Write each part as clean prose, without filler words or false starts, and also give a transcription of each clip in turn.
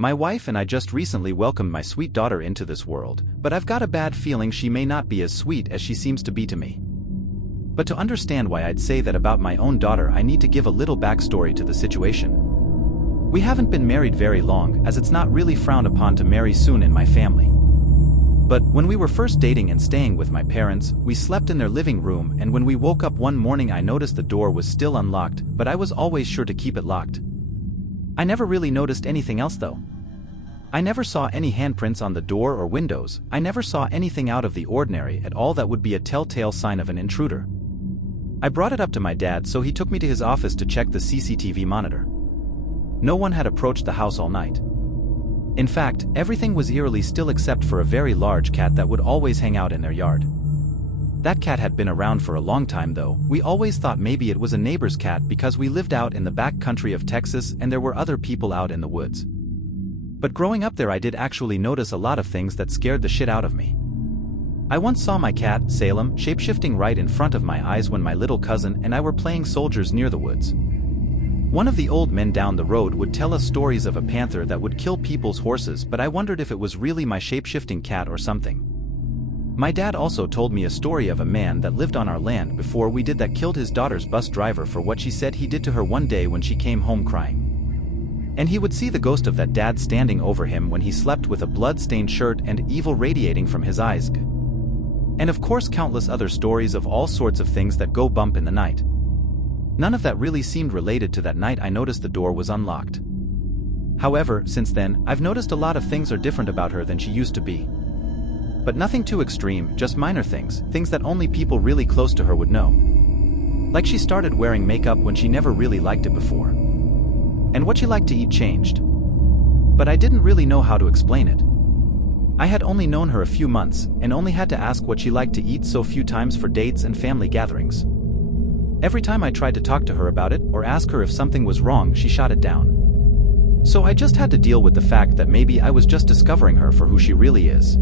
My wife and I just recently welcomed my sweet daughter into this world, but I've got a bad feeling she may not be as sweet as she seems to be to me. But to understand why I'd say that about my own daughter, I need to give a little backstory to the situation. We haven't been married very long, as it's not really frowned upon to marry soon in my family. But when we were first dating and staying with my parents, we slept in their living room, and when we woke up one morning I noticed the door was still unlocked, but I was always sure to keep it locked. I never really noticed anything else though. I never saw any handprints on the door or windows. I never saw anything out of the ordinary at all that would be a telltale sign of an intruder. I brought it up to my dad, so he took me to his office to check the CCTV monitor. No one had approached the house all night. In fact, everything was eerily still except for a very large cat that would always hang out in their yard. That cat had been around for a long time though. We always thought maybe it was a neighbor's cat because we lived out in the back country of Texas and there were other people out in the woods. But growing up there I did actually notice a lot of things that scared the shit out of me. I once saw my cat, Salem, shapeshifting right in front of my eyes when my little cousin and I were playing soldiers near the woods. One of the old men down the road would tell us stories of a panther that would kill people's horses, but I wondered if it was really my shapeshifting cat or something. My dad also told me a story of a man that lived on our land before we did that killed his daughter's bus driver for what she said he did to her one day when she came home crying. And he would see the ghost of that dad standing over him when he slept with a blood-stained shirt and evil radiating from his eyes. And of course countless other stories of all sorts of things that go bump in the night. None of that really seemed related to that night I noticed the door was unlocked. However, since then, I've noticed a lot of things are different about her than she used to be. But nothing too extreme, just minor things that only people really close to her would know. Like she started wearing makeup when she never really liked it before. And what she liked to eat changed. But I didn't really know how to explain it. I had only known her a few months, and only had to ask what she liked to eat so few times for dates and family gatherings. Every time I tried to talk to her about it or ask her if something was wrong, she shot it down. So I just had to deal with the fact that maybe I was just discovering her for who she really is.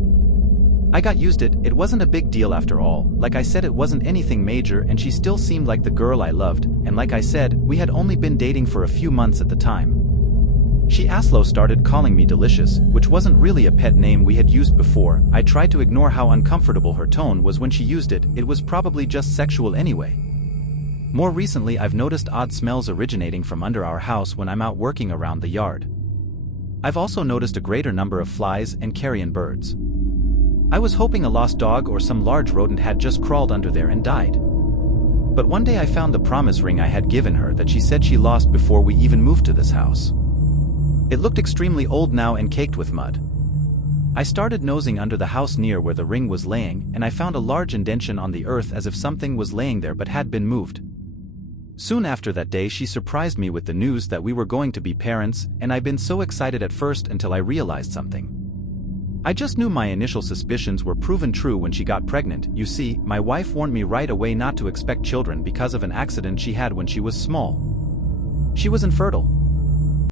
I got used to it. It wasn't a big deal after all. Like I said, it wasn't anything major and she still seemed like the girl I loved, and like I said, we had only been dating for a few months at the time. She Aslo started calling me Delicious, which wasn't really a pet name we had used before. I tried to ignore how uncomfortable her tone was when she used it. It was probably just sexual anyway. More recently I've noticed odd smells originating from under our house when I'm out working around the yard. I've also noticed a greater number of flies and carrion birds. I was hoping a lost dog or some large rodent had just crawled under there and died. But one day I found the promise ring I had given her that she said she lost before we even moved to this house. It looked extremely old now and caked with mud. I started nosing under the house near where the ring was laying, and I found a large indentation on the earth as if something was laying there but had been moved. Soon after that day she surprised me with the news that we were going to be parents, and I'd been so excited at first until I realized something. I just knew my initial suspicions were proven true when she got pregnant. You see, my wife warned me right away not to expect children because of an accident she had when she was small. She was infertile.